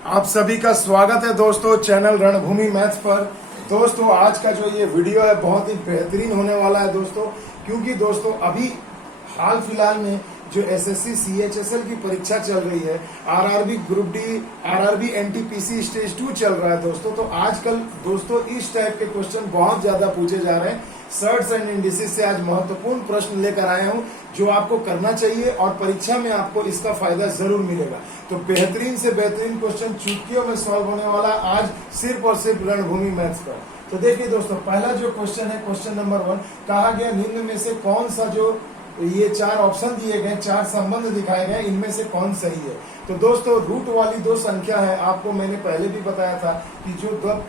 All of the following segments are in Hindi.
आप सभी का स्वागत है दोस्तों चैनल रणभूमि मैथ्स पर। दोस्तों आज का जो ये वीडियो है बहुत ही बेहतरीन होने वाला है दोस्तों, क्योंकि दोस्तों अभी हाल फिलहाल में जो एसएससी सीएचएसएल की परीक्षा चल रही है, RRB group D, RRB NTPC stage 2 चल रहा है दोस्तों। तो आजकल दोस्तों इस टाइप के क्वेश्चन बहुत ज्यादा पूछे जा रहे हैं। सर्ट्स एंड इंडिसेस से आज महत्वपूर्ण प्रश्न लेकर आया हूं जो आपको करना चाहिए और परीक्षा में आपको इसका फायदा जरूर मिलेगा। तो बेहतरीन से बेहतरीन क्वेश्चन चुटकियों में सॉल्व होने वाला आज सिर्फ और सिर्फ रणभूमि मैथ्स पर। तो देखिए दोस्तों, पहला जो क्वेश्चन है, क्वेश्चन नंबर 1, कहा गया निम्न में से कौन सा जो ये 4 ऑप्शन दिए गए, 4 संबंध दिखाए गए, इनमें से कौन सही है। तो दोस्तों रूट वाली 2 संख्या है, आपको मैंने पहले भी बताया था कि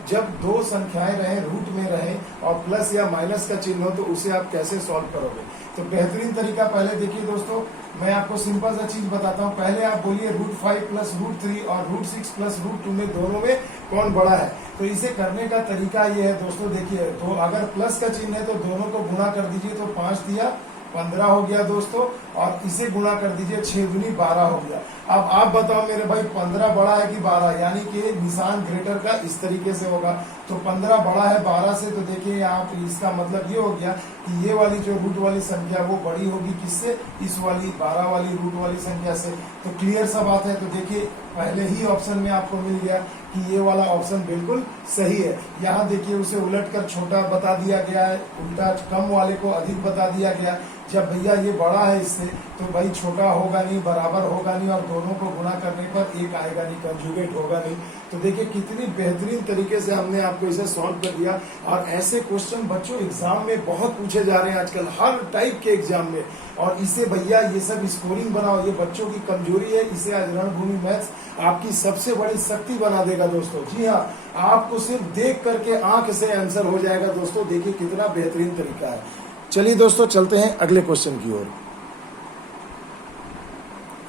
जब 2 संख्याएं रहे, रूट में रहे और प्लस या माइनस का चिन्ह हो तो उसे आप कैसे सॉल्व करोगे। तो बेहतरीन तरीका पहले देखिए दोस्तों, मैं आपको सिंपल सा चीज बताता हूँ। पहले आप बोलिए √5 प्लस √3 और √6 प्लस √2 में दोनों में कौन बड़ा है। तो इसे करने का तरीका ये है दोस्तों, देखिए तो अगर प्लस का चिन्ह है तो दोनों को गुणा कर दीजिए, तो 5 दिया 15 हो गया दोस्तों, और इसे गुणा कर दीजिए 6 दूनी 12 हो गया। अब आप बताओ मेरे भाई 15 बड़ा है कि 12, यानी कि निशान ग्रेटर का इस तरीके से होगा। तो 15 बड़ा है 12 से, तो देखिए यहाँ पे इसका मतलब ये हो गया कि ये वाली जो रूट वाली संख्या वो बड़ी होगी किससे, इस वाली 12 वाली रूट वाली संख्या से। तो क्लियर सा बात है। तो देखिए पहले ही ऑप्शन में आपको मिल गया कि ये वाला ऑप्शन बिल्कुल सही है। यहाँ देखिए उसे उलटकर छोटा बता दिया गया है, उल्टा कम वाले को अधिक बता दिया गया। जब भैया ये बड़ा है इससे तो भाई छोटा होगा नहीं, बराबर होगा नहीं, और दोनों को गुणा करने पर एक आएगा नहीं, कंजुगेट होगा नहीं। तो देखिए कितनी बेहतरीन तरीके से हमने आपको इसे सॉल्व कर दिया। और ऐसे क्वेश्चन बच्चों एग्जाम में बहुत पूछे जा रहे हैं आजकल, हर टाइप के एग्जाम में। और इसे भैया ये सब स्कोरिंग बनाओ, ये बच्चों की कमजोरी है, इसे आज रणभूमि मैथ्स आपकी सबसे बड़ी शक्ति बना देगा दोस्तों। जी हाँ, आपको सिर्फ देख करके आंख से आंसर हो जाएगा दोस्तों। देखिए कितना बेहतरीन तरीका है। चलिए दोस्तों चलते हैं अगले क्वेश्चन की ओर।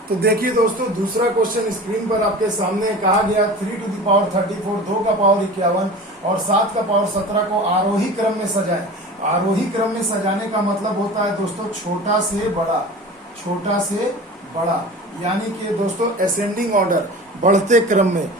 तो देखिए दोस्तों दूसरा क्वेश्चन स्क्रीन पर आपके सामने कहा गया 3 टू द पावर 34, 2 का पावर 51 और 7 का पावर 17 को आरोही क्रम में सजाएं। आरोही क्रम में सजाने का मतलब होता है दोस्तों छोटा से बड़ा, छोटा से बड़ा, यानी कि दोस्तों असेंडिंग ऑर्डर, बढ़ते क्रम में।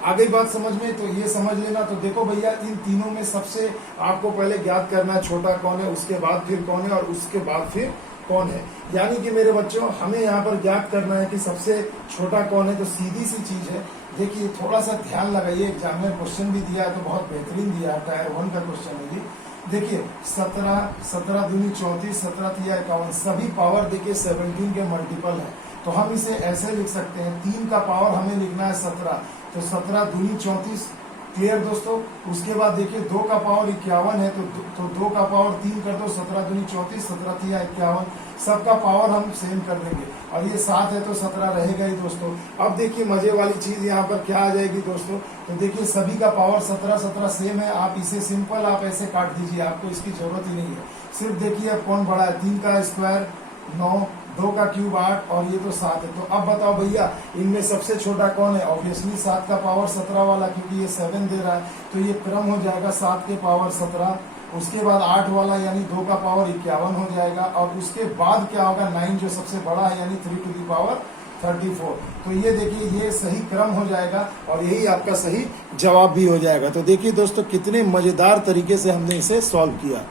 आ गई बात समझ में? तो ये समझ लेना। तो देखो भैया इन तीनों में सबसे आपको पहले ज्ञात करना है छोटा कौन है, उसके बाद फिर कौन है और उसके बाद फिर कौन है। यानी कि मेरे बच्चों हमें यहाँ पर ज्ञात करना है कि सबसे छोटा कौन है। तो सीधी सी चीज है, देखिए थोड़ा सा ध्यान लगाइए, एग्जामिनर क्वेश्चन भी दिया है तो बहुत बेहतरीन दिया है, टायर 1 का क्वेश्चन है जी। देखिए 17 दूनी 34, 17 तिया 51, सभी पावर देखिए 17 के मल्टीपल है। तो हम इसे ऐसे लिख सकते हैं, 3 का पावर हमें लिखना है 17, तो 17 दूनी 34, क्लियर दोस्तों। उसके बाद देखिए 2 का पावर 51 है, तो 2 का पावर 3 कर दो, 17 दूनी 34, 17 तिया 51, सबका पावर हम सेम कर देंगे। और ये 7 है तो 17 रहेगा ही दोस्तों। अब देखिए मजे वाली चीज यहाँ पर क्या आ जाएगी दोस्तों, तो देखिए सभी का पावर 17 17 सेम है। आप इसे सिंपल आप ऐसे काट दीजिए, आपको इसकी जरूरत ही नहीं है। सिर्फ देखिए अब कौन बड़ा है, 3 का स्क्वायर 9, 2 का क्यूब 8 और ये तो 7 है। तो अब बताओ भैया इनमें सबसे छोटा कौन है। ऑब्वियसली 7 का पावर 17 वाला, क्योंकि ये 7 दे रहा है तो ये क्रम हो जाएगा 7 के पावर 17। उसके बाद 8 वाला यानी 2 का पावर 51 हो जाएगा, और उसके बाद क्या होगा 9 जो सबसे बड़ा है यानी 3 टू द पावर 34। तो ये देखिए ये सही क्रम हो जाएगा और यही आपका सही जवाब भी हो जाएगा। तो देखिए दोस्तों कितने मजेदार तरीके से हमने इसे सॉल्व किया।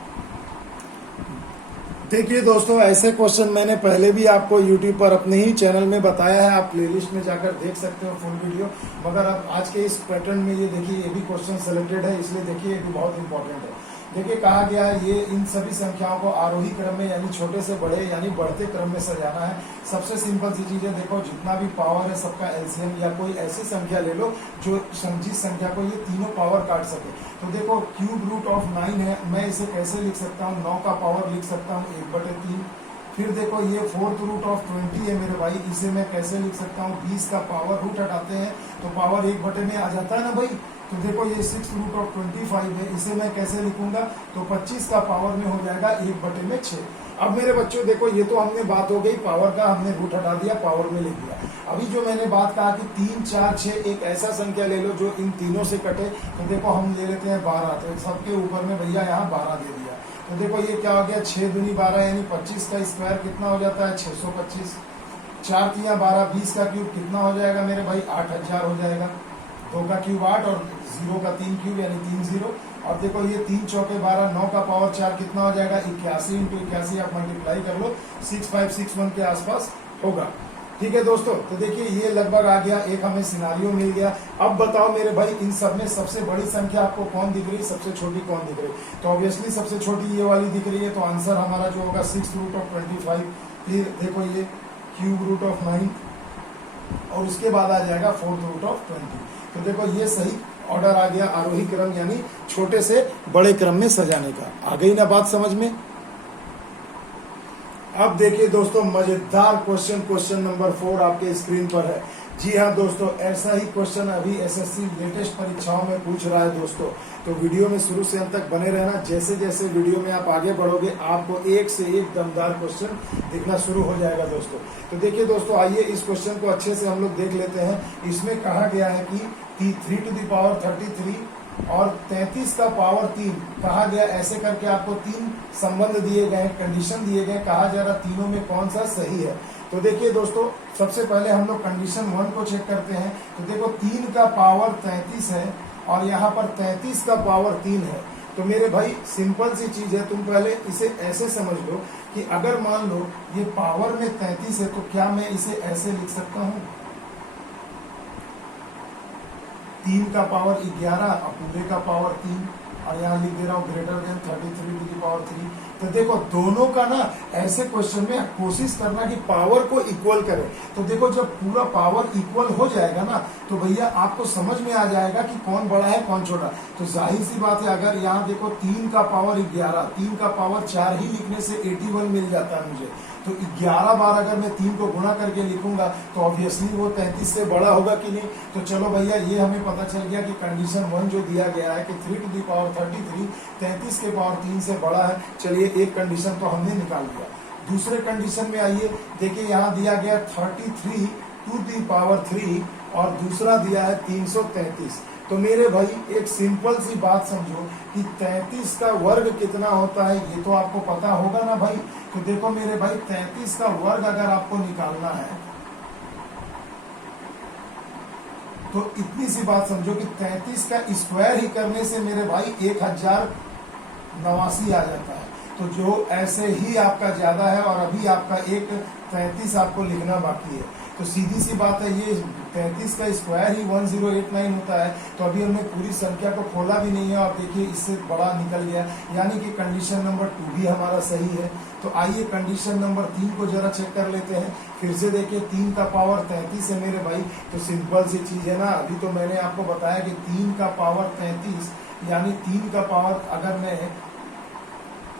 देखिए दोस्तों ऐसे क्वेश्चन मैंने पहले भी आपको YouTube पर अपने ही चैनल में बताया है, आप प्लेलिस्ट में जाकर देख सकते हो फुल वीडियो। मगर अब आज के इस पैटर्न में ये देखिए ये भी क्वेश्चन सिलेक्टेड है, इसलिए देखिए ये भी बहुत इंपॉर्टेंट है। देखिए कहा गया है ये इन सभी संख्याओं को आरोही क्रम में यानी छोटे से बड़े यानी बढ़ते क्रम में सजाना है। सबसे सिंपल सी चीज है, देखो जितना भी पावर है सबका एलसीएम या कोई ऐसी संख्या ले लो जो जिस संख्या को ये तीनों पावर काट सके। तो देखो क्यूब रूट ऑफ 9 है, मैं इसे कैसे लिख सकता हूँ, 9 का पावर लिख सकता हूँ 1/3। फिर देखो ये 4th रूट ऑफ 20 है मेरे भाई, इसे मैं कैसे लिख सकता हूँ, 20 का पावर रूट हटाते हैं तो पावर 1/में आ जाता है ना भाई। तो देखो ये 6th रूट ऑफ 25 है, इसे मैं कैसे लिखूंगा, तो 25 का पावर में हो जाएगा 1/6। अब मेरे बच्चों देखो ये तो हमने बात हो गई पावर का, हमने रूट हटा दिया, पावर में लिख दिया। अभी जो मैंने बात कहा कि 3 4 6 एक ऐसा संख्या ले लो जो इन तीनों से कटे। तो देखो हम ले लेते हैं 12, तो सबके ऊपर में भैया यहाँ 12 दे दिया। तो देखो ये क्या हो गया 6 दूनी 12 यानी 25 का स्क्वायर कितना हो जाता है 625। 4 तिया 12, 20 का क्यूब कितना हो जाएगा मेरे भाई? 8000 हो जाएगा। 2 का क्यूब 8 और 0 का 3 क्यूब यानी 3 0। और देखो ये 3 चौके 12, 9 का पावर 4 कितना हो जाएगा? 81 इंटू 81 आप मल्टीप्लाई कर लो, 6561 के आसपास होगा। ठीक है दोस्तों, तो देखिए ये लगभग आ गया, एक हमें सिनारियो मिल गया। अब बताओ मेरे भाई इन सब में सबसे बड़ी संख्या आपको कौन दिख रही, सबसे छोटी कौन दिख रही? तो ऑब्वियसली सबसे छोटी ये वाली दिख रही है, तो आंसर हमारा जो होगा 6 रूट ऑफ 25। फिर देखो ये क्यूब रूट ऑफ 9 और उसके बाद आ जाएगा 4 रूट ऑफ 20। तो देखो ये सही ऑर्डर आ गया, आरोही क्रम यानी छोटे से बड़े क्रम में सजाने का। आ गई ना बात समझ में? अब देखिए दोस्तों मजेदार क्वेश्चन नंबर 4 आपके स्क्रीन पर है। जी हाँ दोस्तों, ऐसा ही क्वेश्चन अभी एसएससी लेटेस्ट परीक्षाओं में पूछ रहा है दोस्तों। तो वीडियो में शुरू से अंत तक बने रहना। जैसे जैसे वीडियो में आप आगे बढ़ोगे आपको एक से एक दमदार क्वेश्चन दिखना शुरू हो जाएगा दोस्तों। तो देखिए दोस्तों, आइए इस क्वेश्चन को अच्छे से हम लोग देख लेते हैं। इसमें कहा गया है कि 3 टू द पावर 33 और 33 का पावर 3 कहा गया, ऐसे करके आपको 3 संबंध दिए गए, कंडीशन दिए गए। कहा जा रहा तीनों में कौन सा सही है। तो देखिए दोस्तों, सबसे पहले हम लोग कंडीशन 1 को चेक करते हैं। तो देखो 3 का पावर 33 है और यहाँ पर 33 का पावर 3 है। तो मेरे भाई सिंपल सी चीज है, तुम पहले इसे ऐसे समझ लो कि अगर मान लो ये पावर में 33 है तो क्या मैं इसे ऐसे लिख सकता हूँ? 3 का पावर 11 और पूरे का पावर 3 और यहाँ लिख दे रहा हूँ greater than 33 to the power 3। तो देखो दोनों का ना ऐसे क्वेश्चन में कोशिश करना कि पावर को इक्वल करे। तो देखो जब पूरा पावर इक्वल हो जाएगा ना तो भैया आपको समझ में आ जाएगा कि कौन बड़ा है कौन छोटा। तो जाहिर सी बात है, अगर यहाँ देखो 3 का पावर 11, 3 का पावर 4 ही लिखने से 81 मिल जाता है मुझे। तो 11 बार अगर मैं 3 को गुणा करके लिखूंगा तो ऑब्वियसली वो 33 से बड़ा होगा कि नहीं। तो चलो भैया ये हमें पता चल गया कि कंडीशन 1 जो दिया गया है कि 3 टू द पावर 33 33 के पावर 3 से बड़ा है। चलिए एक कंडीशन तो हमने निकाल दिया। दूसरे कंडीशन में आइए, देखिए यहाँ दिया गया 33 टू द पावर 3 और दूसरा दिया है 333। तो मेरे भाई एक सिंपल सी बात समझो कि 33 का वर्ग कितना होता है, ये तो आपको पता होगा ना भाई। तो देखो मेरे भाई 33 का वर्ग अगर आपको निकालना है तो इतनी सी बात समझो कि 33 का स्क्वायर ही करने से मेरे भाई 1089 आ जाता है। तो जो ऐसे ही आपका ज्यादा है और अभी आपका एक 33 आपको लिखना बाकी है। तो सीधी सी बात है, ये 33 का स्क्वायर ही 1089 होता है। तो अभी हमने पूरी संख्या को खोला भी नहीं है और देखिए इससे बड़ा निकल गया, यानी कि कंडीशन नंबर 2 भी हमारा सही है। तो आइए कंडीशन नंबर 3 को जरा चेक कर लेते हैं। फिर से देखिए 3 का पावर 33 है मेरे भाई। तो सिंपल सी चीज है ना, अभी तो मैंने आपको बताया कि 3 का पावर 33 यानी 3 का पावर अगर मैं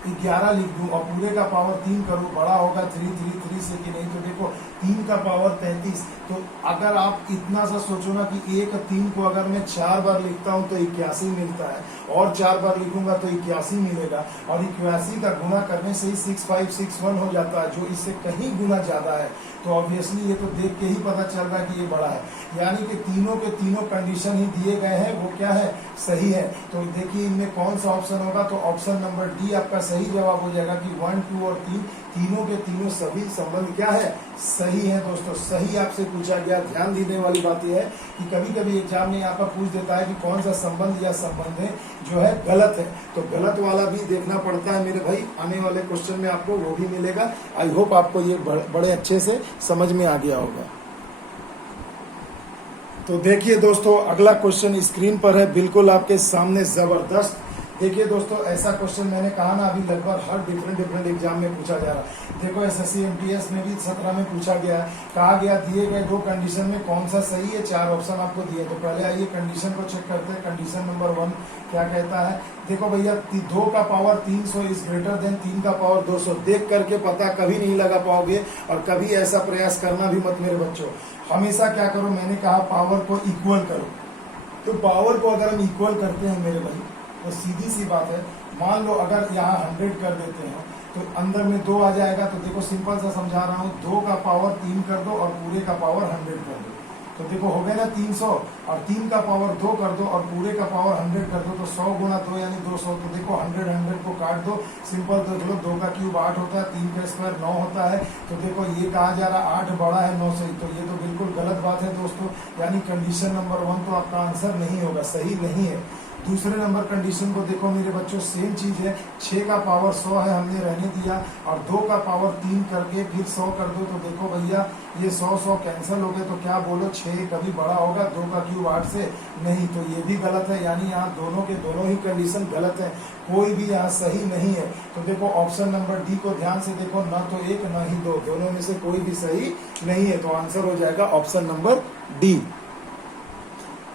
11 लिख दूं और पूरे का पावर 3 करूं, बड़ा होगा 333 से कि नहीं। तो देखो 3 का पावर 33, तो अगर आप इतना सा सोचो ना कि एक 3 को अगर मैं 4 बार लिखता हूं तो 81 मिलता है और 4 बार लिखूंगा तो 81 मिलेगा और 81 का गुना करने से ही 6561 हो जाता है, जो इससे कहीं गुना ज्यादा है। तो ऑब्वियसली ये तो देख के ही पता चल रहा है कि ये बड़ा है, यानी कि तीनों के तीनों कंडीशन ही दिए गए हैं, वो क्या है, सही है। तो देखिए इनमें कौन सा ऑप्शन होगा, तो ऑप्शन नंबर डी आपका सही जवाब हो जाएगा कि 1, 2 और 3 तीनों के तीनों सभी संबंध क्या है, सही है। दोस्तों सही आपसे पूछा गया। ध्यान देने वाली बात यह है कि कभी कभी एग्जाम में यहाँ पर पूछ देता है कि कौन सा संबंध या संबंध है जो है गलत है, तो गलत वाला भी देखना पड़ता है मेरे भाई। आने वाले क्वेश्चन में आपको वो भी मिलेगा। आई होप आपको ये बड़े अच्छे से समझ में आ गया होगा। तो देखिए दोस्तों अगला क्वेश्चन स्क्रीन पर है, बिल्कुल आपके सामने जबरदस्त। देखिए दोस्तों ऐसा क्वेश्चन मैंने कहा ना अभी लगभग हर डिफरेंट एग्जाम में पूछा जा रहा है। देखो एसएससी एमटीएस में भी 17 में पूछा गया है। कहा गया दिए गए 2 कंडीशन में कौन सा सही है, 4 ऑप्शन आपको दिए। तो पहले आइए कंडीशन को चेक करते हैं। कंडीशन नंबर 1 क्या कहता है, देखो भैया 2 का पावर 300 इज ग्रेटर देन 3 का पावर 200। देख करके पता कभी नहीं लगा पाओगे और कभी ऐसा प्रयास करना भी मत मेरे बच्चों। हमेशा क्या करो, मैंने कहा पावर को इक्वल करो। तो पावर को अगर हम इक्वल करते हैं मेरे भाई तो सीधी सी बात है, मान लो अगर यहाँ 100 कर देते हैं तो अंदर में 2 आ जाएगा। तो देखो सिंपल सा समझा रहा हूँ, 2 का पावर 3 कर दो और पूरे का पावर 100 कर दो। तो देखो हो गए ना 300, और 3 का पावर 2 कर दो और पूरे का पावर 100 कर दो, तो 100 गुना 2 यानी 200। तो देखो 100 को काट दो, सिंपल। तो चलो 2 का क्यूब 8 होता है, 3 का स्क्वायर 9 होता है। तो देखो ये कहा जा रहा है 8 बड़ा है 9 से, तो ये तो बिल्कुल गलत बात है दोस्तों, यानी कंडीशन नंबर 1 तो आपका आंसर नहीं होगा, सही नहीं है। दूसरे नंबर कंडीशन को देखो मेरे बच्चों, सेम चीज है। 6 का पावर 100 है, हमने रहने दिया, और 2 का पावर 3 करके फिर 100 कर दो। तो देखो भैया ये 100 कैंसिल हो गए, तो क्या बोलो 6 कभी बड़ा होगा 2 का क्यूब 8 से? नहीं, तो ये भी गलत है, यानी यहाँ दोनों के दोनों ही कंडीशन गलत है, कोई भी यहाँ सही नहीं है। तो देखो ऑप्शन नंबर डी को ध्यान से देखो, न तो 1 न ही 2, दोनों में से कोई भी सही नहीं है। तो आंसर हो जाएगा ऑप्शन नंबर डी।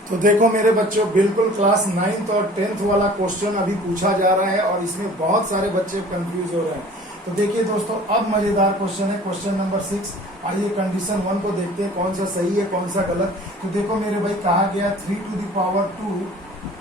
तो देखो मेरे बच्चों, बिल्कुल क्लास 9th और 10th वाला क्वेश्चन अभी पूछा जा रहा है, और इसमें बहुत सारे बच्चे कंफ्यूज हो रहे हैं। तो देखिए दोस्तों, अब मजेदार क्वेश्चन है, क्वेश्चन नंबर 6। आइए कंडीशन 1 को देखते हैं, कौन सा सही है कौन सा गलत। तो देखो मेरे भाई, कहा गया 3 to the power 2,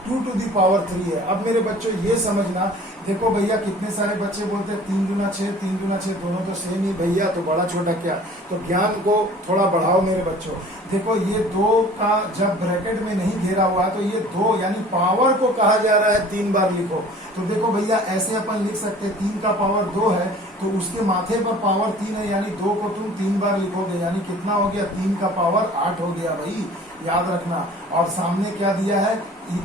2 to the power 3 है। अब मेरे बच्चों ये समझना, देखो भैया कितने सारे बच्चे बोलते हैं 3 गुना 6, 3 गुना 6, दोनों तो सेम ही भैया, तो बड़ा छोटा क्या। तो ज्ञान को थोड़ा बढ़ाओ मेरे बच्चों। देखो ये 2 का जब ब्रैकेट में नहीं घेरा हुआ है, तो ये 2 यानी पावर को कहा जा रहा है 3 बार लिखो। तो देखो भैया ऐसे अपन लिख सकते हैं, 3 का पावर 2 है, तो उसके माथे पर पावर 3 है, यानी 2 को तुम 3 बार लिखोगे, यानी कितना हो गया, 3 का पावर 8 हो गया भाई, याद रखना। और सामने क्या दिया है,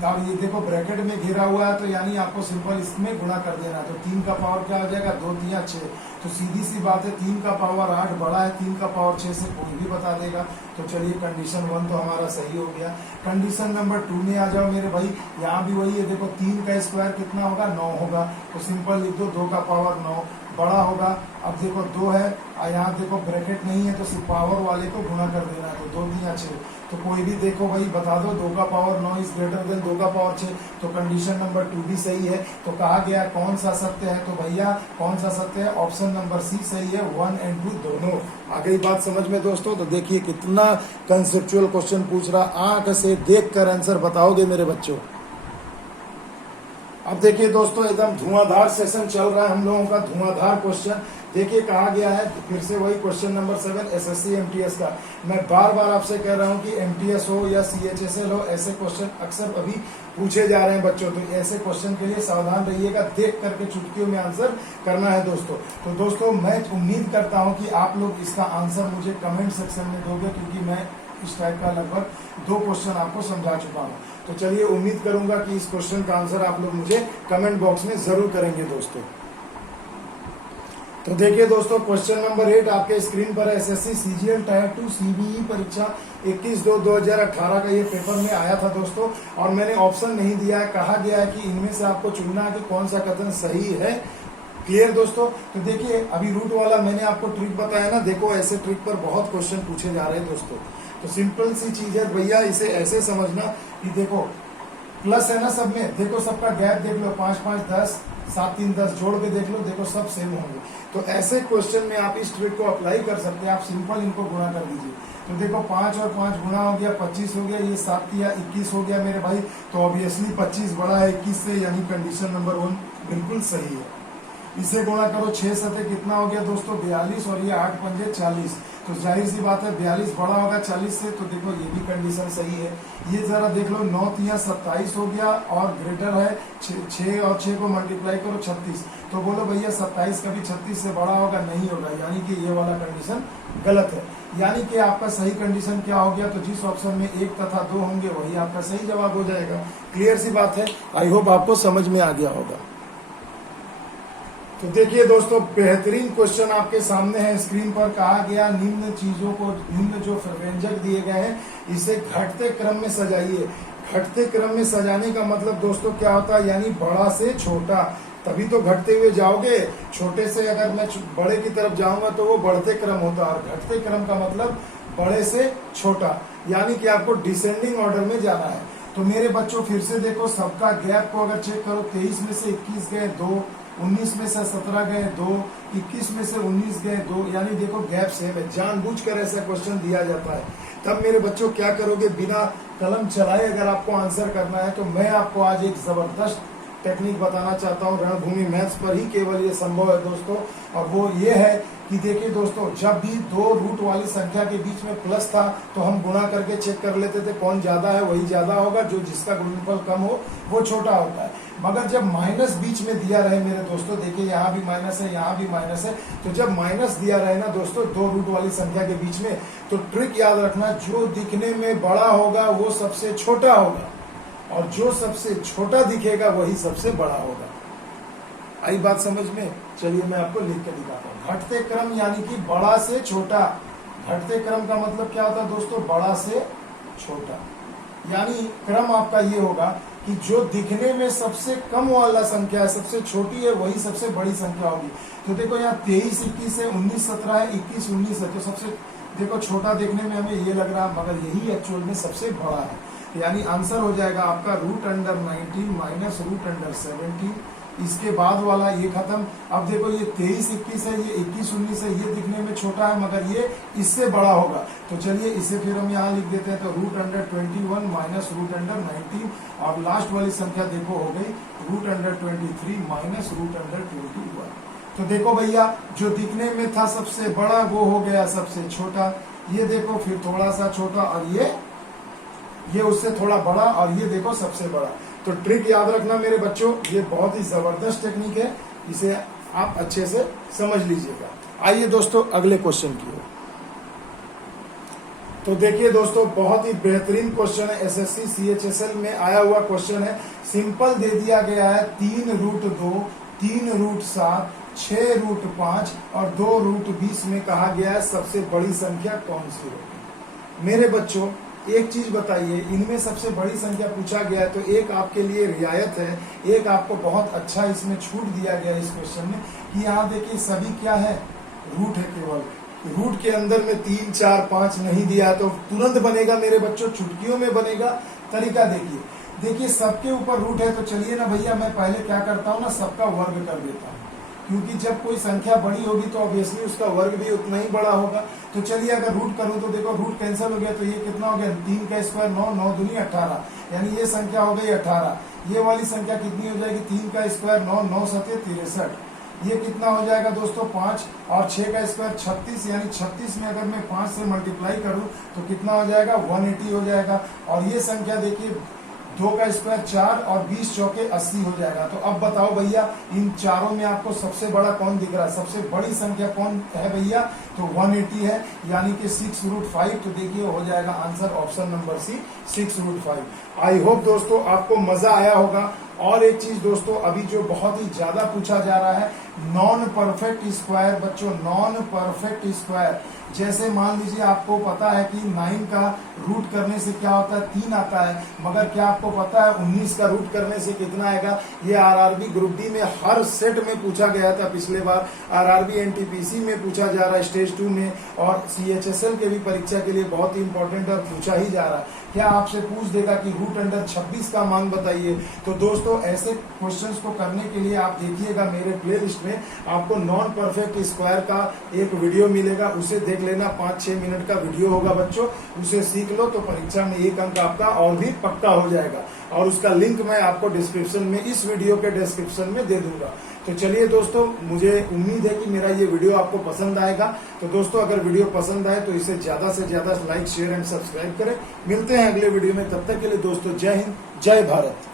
और ये देखो ब्रैकेट में घिरा हुआ है, तो यानी आपको सिंपल इसमें गुणा कर देना है। तो 3 का पावर क्या हो जाएगा, 2 3 6। तो सीधी सी बात है, 3 का पावर 8 बड़ा है 3 का पावर 6 से, कोई भी बता देगा। तो चलिए कंडीशन 1 तो हमारा सही हो गया। कंडीशन नंबर 2 में आ जाओ मेरे भाई, यहाँ भी वही है। देखो 3 का स्क्वायर कितना होगा, 9 होगा, तो सिंपल लिख दो 2 का पावर 9 बड़ा होगा। अब देखो 2 है, और यहाँ देखो ब्रैकेट नहीं है, तो सिर्फ पावर वाले को गुणा कर देना है। तो 2 3 6, तो कोई भी देखो भाई बता दो, 2 का पावर 9 इज ग्रेटर देन 2 का पावर 6। तो कंडीशन नंबर 2 भी सही है। तो कहा गया कौन सा सत्य है, तो भैया कौन सा सत्य है, ऑप्शन नंबर सी सही है, 1 और 2 दोनों। आ गई बात समझ में दोस्तों। तो देखिए कितना कंसेप्चुअल क्वेश्चन पूछ रहा, आंख से देख कर आंसर बताओगे मेरे बच्चों। अब देखिए दोस्तों, एकदम धुआंधार सेशन चल रहा है हम लोगों का, धुआंधार क्वेश्चन। देखिए कहा गया है, फिर से वही क्वेश्चन नंबर 7 एसएससी एमटीएस का। मैं बार बार आपसे कह रहा हूं कि एमटीएस हो या सीएचएसएल हो, ऐसे क्वेश्चन अक्सर अभी पूछे जा रहे हैं बच्चों। तो ऐसे क्वेश्चन के लिए सावधान रहिएगा, देख करके चुटकियों में आंसर करना है दोस्तों। तो दोस्तों मैं उम्मीद करता हूं कि आप लोग इसका आंसर मुझे कमेंट सेक्शन में दोगे, क्योंकि मैं इस टाइप का लगभग 2 क्वेश्चन आपको समझा चुका हूं। तो चलिए उम्मीद करूंगा कि इस क्वेश्चन का आंसर आप लोग मुझे कमेंट बॉक्स में जरूर करेंगे दोस्तों। तो देखिए दोस्तों, क्वेश्चन नंबर 8 आपके स्क्रीन पर एसएससी सीजीएल टायर 2 सीबीई परीक्षा 21/2/2018 का ये पेपर में आया था दोस्तों। और मैंने ऑप्शन नहीं दिया है, कहा गया है कि इनमें से आपको चुनना है कि कौन सा कथन सही है। क्लियर दोस्तों। तो देखिए अभी रूट वाला मैंने आपको ट्रिक बताया ना, देखो ऐसे ट्रिक पर बहुत क्वेश्चन पूछे जा रहे हैं दोस्तों। तो सिंपल सी चीज है भैया, इसे ऐसे समझना कि देखो प्लस है ना सब में, देखो सबका गैप देख लो, 5 5 10 7 3 10 जोड़ के देख लो, देखो सब सेम होंगे। तो ऐसे क्वेश्चन में आप इस ट्रिक को अप्लाई कर सकते हैं, आप सिंपल इनको गुणा कर दीजिए। तो देखो 5 और 5 गुणा हो गया 25 हो गया, ये 7 किया 21 हो गया मेरे भाई। तो ऑब्वियसली 25 बड़ा है 21 से, यानी कंडीशन नंबर 1 बिल्कुल सही है। इसे गुणा करो 6 सते कितना हो गया दोस्तों 42, और ये 8 पंजे 40। तो जाहिर सी बात है 42 बड़ा होगा 40 से, तो देखो ये भी कंडीशन सही है। ये जरा देख लो 9 3 27 हो गया, और ग्रेटर है 6 और 6 को मल्टीप्लाई करो 36। तो बोलो भैया 27 कभी 36 से बड़ा होगा, नहीं होगा, यानी कि ये वाला कंडीशन गलत है। यानी कि आपका सही कंडीशन क्या हो गया, तो जिस ऑप्शन में 1 तथा 2 होंगे वही आपका सही जवाब हो जाएगा। क्लियर सी बात है, आई होप आपको समझ में आ गया होगा। तो देखिए दोस्तों, बेहतरीन क्वेश्चन आपके सामने है स्क्रीन पर। कहा गया निम्न चीजों को, निम्न जो व्यंजक दिए गए हैं इसे घटते क्रम में सजाइए। घटते क्रम में सजाने का मतलब दोस्तों क्या होता है, यानी बड़ा से छोटा, तभी तो घटते हुए जाओगे। छोटे से अगर मैं बड़े की तरफ जाऊंगा तो वो बढ़ते क्रम होता है, और घटते क्रम का मतलब बड़े से छोटा, यानी कि आपको डिसेंडिंग ऑर्डर में जाना है। तो मेरे बच्चों फिर से देखो, सबका गैप को अगर चेक करो, 23 में से 21 गए 2, 19 में से 17 गए 2, 21 में से 19 गए 2, यानी देखो गैप सेम है। जानबूझकर ऐसा क्वेश्चन दिया जाता है। तब मेरे बच्चों क्या करोगे, बिना कलम चलाए अगर आपको आंसर करना है, तो मैं आपको आज एक जबरदस्त टेक्निक बताना चाहता हूँ, रणभूमि मैथ्स पर ही केवल ये संभव है दोस्तों। और वो ये है कि देखिए दोस्तों, जब भी दो रूट वाली संख्या के बीच में प्लस था तो हम गुणा करके चेक कर लेते थे कौन ज्यादा है वही ज्यादा होगा, जो जिसका गुणनफल कम हो वो छोटा होता है। मगर जब माइनस बीच में दिया रहे मेरे दोस्तों, देखिए यहाँ भी माइनस है यहाँ भी माइनस है, तो जब माइनस दिया रहे ना दोस्तों दो रूट वाली संख्या के बीच में, तो ट्रिक याद रखना, जो दिखने में बड़ा होगा वो सबसे छोटा होगा और जो सबसे छोटा दिखेगा वही सबसे बड़ा होगा। आई बात समझ में? चलिए मैं आपको लिख के दिखाता हूँ। घटते क्रम यानी कि बड़ा से छोटा। घटते क्रम का मतलब क्या होता है दोस्तों? बड़ा से छोटा। यानी क्रम आपका ये होगा कि जो दिखने में सबसे कम वाला संख्या है, सबसे छोटी है, वही सबसे बड़ी संख्या होगी। तो देखो यहाँ 23 21 है, 19 17 है, 21 19 है, तो सबसे देखो छोटा देखने में हमें ये लग रहा है, मगर यही एक्चुअल में सबसे बड़ा है। यानी आंसर हो जाएगा आपका √19 माइनस √17। इसके बाद वाला ये खत्म। अब देखो ये 23 21 है, ये 21 19 है, ये दिखने में छोटा है मगर ये इससे बड़ा होगा। तो चलिए इसे फिर हम यहाँ लिख देते हैं, तो √21 माइनस √19, और लास्ट वाली संख्या देखो हो गई √23 माइनस √21। तो देखो भैया, जो दिखने में था सबसे बड़ा वो हो गया सबसे छोटा। ये देखो फिर थोड़ा सा छोटा, और ये उससे थोड़ा बड़ा, और ये देखो सबसे बड़ा। तो ट्रिक याद रखना मेरे बच्चों, ये बहुत ही जबरदस्त टेक्निक है, इसे आप अच्छे से समझ लीजिएगा। आइए दोस्तों अगले क्वेश्चन की ओर। तो देखिए दोस्तों, बहुत ही बेहतरीन क्वेश्चन है, एसएससी सीएचएसएल में आया हुआ क्वेश्चन है। सिंपल दे दिया गया है 3√2, 3√7, 6√5 और 2√20 में कहा गया है सबसे बड़ी संख्या कौन सी होगी। मेरे बच्चों एक चीज बताइए, इनमें सबसे बड़ी संख्या पूछा गया है, तो एक आपके लिए रियायत है, एक आपको बहुत अच्छा इसमें छूट दिया गया है इस क्वेश्चन में, कि यहाँ देखिए सभी क्या है, रूट है केवल। रूट के अंदर में 3 4 5 नहीं दिया तो तुरंत बनेगा मेरे बच्चों, चुटकियों में बनेगा। तरीका देखिए सबके ऊपर रूट है, तो चलिए ना भैया, मैं पहले क्या करता हूँ ना, सबका वर्ग कर देता हूँ, क्योंकि जब कोई संख्या बड़ी होगी तो ऑब्वियसली उसका वर्ग भी उतना ही बड़ा होगा। तो चलिए अगर रूट करूं तो देखो रूट कैंसिल हो गया, तो ये कितना हो गया, 3 का स्क्वायर 9, 9 दूनी 18, यानी ये संख्या हो गई 18। ये वाली संख्या कितनी हो जाएगी, 3 का स्क्वायर 9, 9 7 63। ये कितना हो जाएगा दोस्तों 5, और 6 का स्क्वायर 36, यानी 36 में अगर मैं 5 से मल्टीप्लाई करूं तो कितना हो जाएगा 180 हो जाएगा। और ये संख्या देखिए 2 का स्क्वायर 4 और 20 चौके 80 हो जाएगा। तो अब बताओ भैया, इन चारों में आपको सबसे बड़ा कौन दिख रहा है, सबसे बड़ी संख्या कौन है भैया, तो 180 है, यानी कि 6√5। तो देखिए हो जाएगा answer option number C, 6√5। I hope दोस्तों आपको मजा आया होगा। और एक चीज दोस्तों, अभी जो बहुत ही ज्यादा पूछा जा रहा है, नॉन परफेक्ट स्क्वायर। बच्चों नॉन परफेक्ट स्क्वायर, जैसे मान लीजिए आपको पता है कि 9 का रूट करने से क्या होता है, 3 आता है, मगर क्या आपको पता है 19 का रूट करने से कितना आएगा। ये आरआरबी ग्रुप डी में हर सेट में पूछा गया था पिछले बार, आरआरबी एनटीपीसी में पूछा जा रहा है स्टेज 2 में, और सीएचएसएल के भी परीक्षा के लिए बहुत ही इंपॉर्टेंट और पूछा ही जा रहा है। क्या आपसे पूछ देगा कि √26 का मान बताइए। तो दोस्तों ऐसे क्वेश्चंस को करने के लिए आप देखिएगा मेरे प्लेलिस्ट में आपको नॉन परफेक्ट स्क्वायर का एक वीडियो मिलेगा, उसे देख लेना। 5-6 मिनट का वीडियो होगा बच्चों, उसे सीख लो तो परीक्षा में 1 अंक आपका और भी पक्का हो जाएगा। और उसका लिंक मैं आपको डिस्क्रिप्शन में, इस वीडियो के डिस्क्रिप्शन में दे दूंगा। तो चलिए दोस्तों, मुझे उम्मीद है कि मेरा ये वीडियो आपको पसंद आएगा। तो दोस्तों अगर वीडियो पसंद आए तो इसे ज्यादा से ज्यादा लाइक शेयर एंड सब्सक्राइब करें। मिलते हैं अगले वीडियो में, तब तक के लिए दोस्तों जय हिंद, जय भारत।